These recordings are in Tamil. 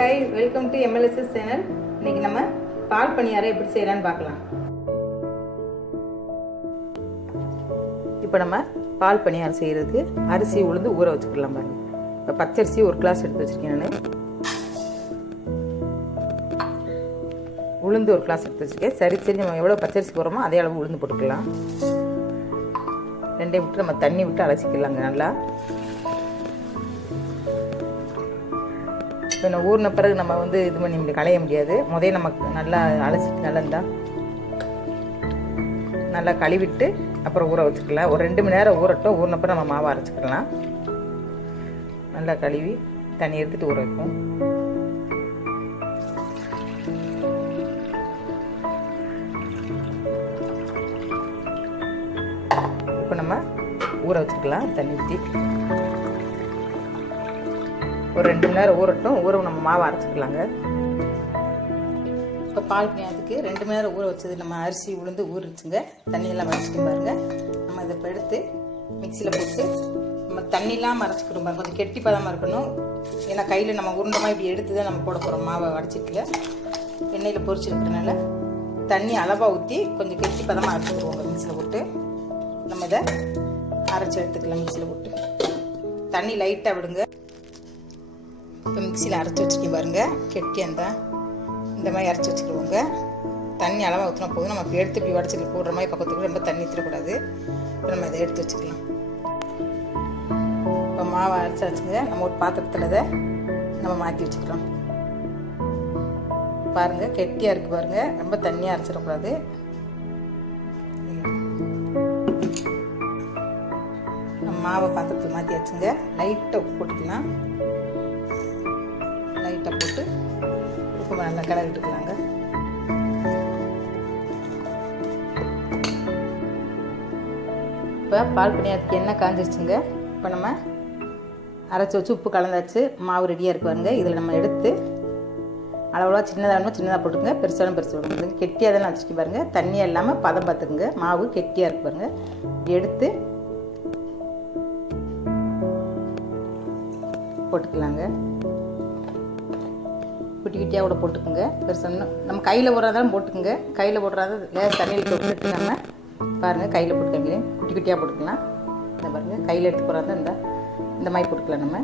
Hi, welcome to MLSS channel. இன்னைக்கு நம்ம பால் பணியாரம் எப்படி செய்யலான்னு பார்க்கலாம். இப்போ நம்ம பால் பணியாரம் செய்யறதுக்கு அரிசி உளுந்து ஊற வச்சுக்கலாம் பாருங்க. இப்போ பச்சரிசி ஒரு கிளாஸ் எடுத்து வச்சிருக்கேன் நான். உளுந்து ஒரு கிளாஸ் எடுத்து வச்சிருக்கேன். சரி நம்ம எவ்வளோ பச்சரிசி போடுறோமோ அதே அளவு உளுந்து போட்டுக்கலாம். ரெண்டையும் விட்டு நம்ம தண்ணி விட்டு அலசிக்கலாங்க நல்லா. இப்போ நான் ஊறின பிறகு நம்ம இது பண்ணி களைய முடியாது. முதல்ல நமக்கு நல்லா அலசிட்டு நல்லா கழுவிட்டு அப்புறம் ஊற வச்சுக்கலாம். ஒரு 2 மணி நேரம் ஊறட்டும். ஊறின பிறகு நம்ம மாவை அரைச்சிக்கலாம். நல்லா கழுவி தண்ணி எடுத்துட்டு ஊற வைப்போம். இப்போ நம்ம ஊற வச்சுக்கலாம் தண்ணி ஊற்றி. ஒரு 2 மணி நேரம் ஊறட்டும். நம்ம மாவை அரைச்சிக்கலாங்க. இப்போ பால் பணியாரத்துக்கு 2 மணி நேரம் ஊற வச்சது நம்ம அரிசி உளுந்து ஊறிச்சுங்க. தண்ணியெல்லாம் வரைச்சிட்டு பாருங்க. நம்ம இதை இப்போ எடுத்து மிக்சியில் போட்டு நம்ம தண்ணி இல்லாமல் அரைச்சிக்கிறோம் பாருங்க. கொஞ்சம் கெட்டி பதமாக இருக்கணும். ஏன்னா கையில் நம்ம உருண்டமாக இப்படி எடுத்து தான் நம்ம போட போகிறோம். மாவை வடைச்சிட்டுல எண்ணெயில் பொரிச்சிருக்கிறதுனால தண்ணி அளவாக ஊற்றி கொஞ்சம் கெட்டி பதமாக அரைச்சிக்கிடுவோங்க. மிக்சியில் போட்டு நம்ம இதை அரைச்சி எடுத்துக்கலாம். மிக்சியில் போட்டு தண்ணி லைட்டாக விடுங்க. இப்போ மிக்சியில் அரைச்சி வச்சுருக்கேன் பாருங்கள். கெட்டியாக இந்த மாதிரி அரைச்சி வச்சுக்கிடுவோங்க. தண்ணி அளவாக ஊற்றினா போதும். நம்ம இப்போ எடுத்து இப்படி வடைச்சிட்டு போடுற மாதிரி பக்கத்துக்கு ரொம்ப தண்ணி ஊற்றக்கூடாது. இப்போ நம்ம இதை எடுத்து வச்சுக்கலாம். இப்போ மாவை அரைச்சி வச்சுங்க. நம்ம ஒரு பாத்திரத்தில் இதை நம்ம மாற்றி வச்சுக்கிறோம். பாருங்கள் கெட்டியாக இருக்குது பாருங்கள். ரொம்ப தண்ணியாக அரைச்சிடக்கூடாது. நம்ம மாவை பாத்திரத்தில் மாற்றி வச்சுங்க. லைட்டாக உப்பு போட்டுக்கலாம். லைட்டாக போட்டு உப்பு நல்லா கிளறிட்டுக்கலாங்க. இப்போ பால் பணியாரத்துக்கு எண்ணெய் காஞ்சிருச்சுங்க. இப்போ நம்ம அரைச்சி வச்சு உப்பு கலந்தாச்சு. மாவு ரெடியாக இருக்கு பாருங்க. இதில் நம்ம எடுத்து அளவுலாம் சின்னதாக போட்டுங்க. பெருசாலும் பெருசு போடுங்க. கெட்டியாக தானே வச்சுக்கி பாருங்கள். தண்ணியாக இல்லாமல் பதம் பார்த்துக்குங்க. மாவு கெட்டியாக இருக்கு பாருங்கள். எடுத்து போட்டுக்கலாங்க. குட்டி குட்டியாக கூட போட்டுக்குங்க. பெருசாக நம்ம கையில் போடுறதாலும் போட்டுக்குங்க. கையில் போடுறத தண்ணியில் தொட்டுட்டு நம்ம பாருங்கள் கையில் போட்டுக்கங்க. குட்டி குட்டியாக போட்டுக்கலாம். இந்த பாருங்கள் கையில் எடுத்து போடுறதா இந்த மாதிரி போட்டுக்கலாம். நம்ம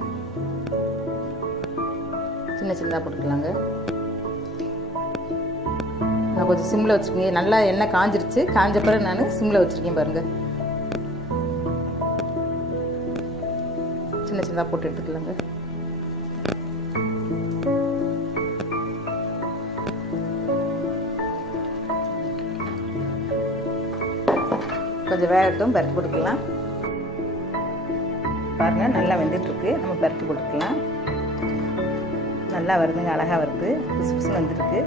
சின்னதாக போட்டுக்கலாங்க. நான் கொஞ்சம் சிம்மில் வச்சுருக்கீங்க. நல்லா எண்ணெய் காஞ்சிருச்சு. காஞ்ச பிறகு நான் சிம்மில் வச்சுருக்கேன் பாருங்கள். சின்னதாக போட்டு எடுத்துக்கலாங்க. கொஞ்சம் வேகட்டும். பரட்டி போட்டுக்கலாம். பாருங்கள் நல்லா வெந்துட்டுருக்கு. நம்ம பரட்டி போட்டுக்கலாம். நல்லா வருதுங்க. அழகாக வருது. புதுசு புதுசு வந்துருக்கு.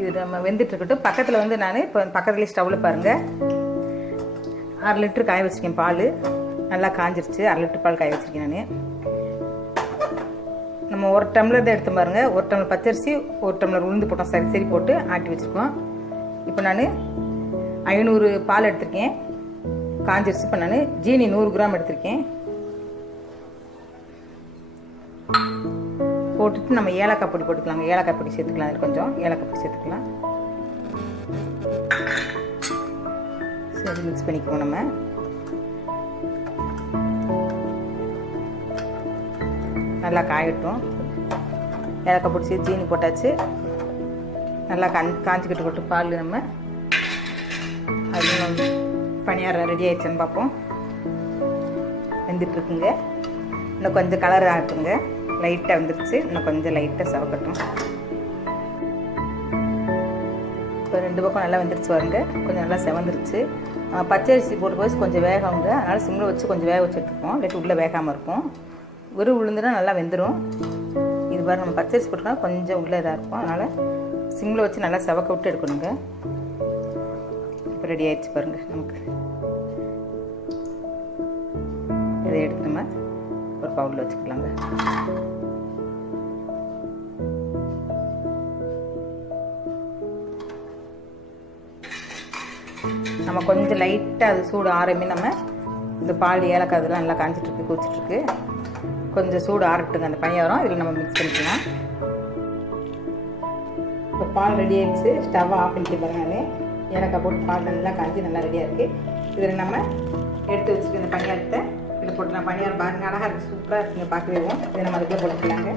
இது நம்ம வெந்துட்டுருக்கட்டும். பக்கத்தில் நான் இப்போ பக்கத்துலேயே ஸ்டவ்வில் பாருங்கள் 1/2 லிட்டர் காய வச்சுருக்கேன். பால் நல்லா காஞ்சிருச்சு. 1/2 லிட்டர் பால் காய வச்சுருக்கேன் நான். நம்ம 1 டம்ளர் தான் எடுத்து பாருங்கள். 1 டம்ளர் பச்சரிசி 1 டம்ளர் உளுந்து போட்டோம். சரி போட்டு ஆட்டி வச்சுருக்கோம். இப்போ நான் 500 பால் எடுத்திருக்கேன். காஞ்சிருச்சு. இப்போ நான் ஜீனி 100 கிராம் எடுத்திருக்கேன். போட்டுட்டு நம்ம ஏலக்காய் பொடி போட்டுக்கலாங்க. ஏலக்காய் பொடி சேர்த்துக்கலாம். அதில் கொஞ்சம் ஏலக்காய் பொடி சேர்த்துக்கலாம். சரி மிக்ஸ் பண்ணிக்குவோம். நம்ம நல்லா காயட்டும். ஏலக்காய் பொடி சேர்த்து ஜீனி போட்டாச்சு. நல்லா காஞ்சிக்கிட்டு போட்டு பால் நம்ம அது பணியாரம் ரெடி ஆயிடுச்சுன்னு பார்ப்போம். வெந்துட்டுருக்குங்க. இன்னும் கொஞ்சம் கலர் ஆகட்டுங்க. லைட்டாக வந்துருச்சு. இன்னும் கொஞ்சம் லைட்டாக சவக்கட்டும். இப்போ 2 பக்கம் நல்லா வெந்துருச்சு பாருங்க. கொஞ்சம் நல்லா செவந்துருச்சு. பச்சரிசி போட்டு போய் கொஞ்சம் வேகங்க. அதனால் சிம்மில் வச்சு கொஞ்சம் வேக வச்சு எடுத்துப்போம். இல்லாட்டி உள்ளே வேகாமல் இருக்கும். வெறும் உளுந்துனா நல்லா வெந்துடும். இது பாருங்க நம்ம பச்சரிசி போட்டுனா கொஞ்சம் உள்ளே இதாக இருக்கும். அதனால் சிம்மில் வச்சு நல்லா செவக்க விட்டு எடுக்கணுங்க. இப்போ ரெடி ஆயிடுச்சு பாருங்கள். நமக்கு இதை எடுத்து நம்ம ஒரு பவுலில் வச்சுக்கலாங்க. நம்ம கொஞ்சம் லைட்டாக அது சூடு ஆரம்பி நம்ம இந்த பால் ஏலக்காய் இதெல்லாம் நல்லா காஞ்சிட்ருக்கு, கொதிச்சிட்ருக்கு. கொஞ்சம் சூடு ஆறட்டுங்க அந்த பணியாரம். இதில் நம்ம மிக்ஸ் பண்ணிக்கலாம். இப்போ பால் ரெடி ஆகிடுச்சு. ஸ்டவ்வை ஆஃப் பண்ணிட்டு பாருங்க. நான் ஏலக்காய் போட்டு பால் நல்லா காஞ்சி நல்லா ரெடியாக இருக்குது. இதில் நம்ம எடுத்து வச்சுட்டு இந்த பணியாரத்தை இதில் போட்டுக்கலாம். பணியாரம் பாருங்க அழகாக இருக்குது, சூப்பராக இருக்குங்க பார்க்கவே. இதை நம்ம அதுக்குள்ளே போட்டுக்கலாங்க.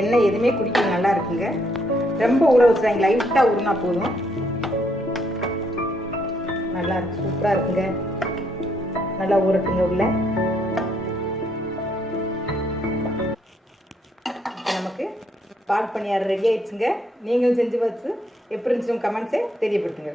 எண்ணெய் எதுவுமே குடிக்கல, நல்லா இருக்குங்க. ரொம்ப ஊற வச்சுறாங்க, லைட்டாக ஊறினா போதும். நல்லா இருக்கு, சூப்பராக இருக்குங்க. நல்லா ஊறட்டுங்க உள்ள. நமக்கு பால் பணியாரம் ரெடி ஆயிடுச்சுங்க. நீங்களும் செஞ்சு வச்சு எப்படி இருந்துச்சு கமெண்ட்ஸை தெரியப்படுத்துங்க.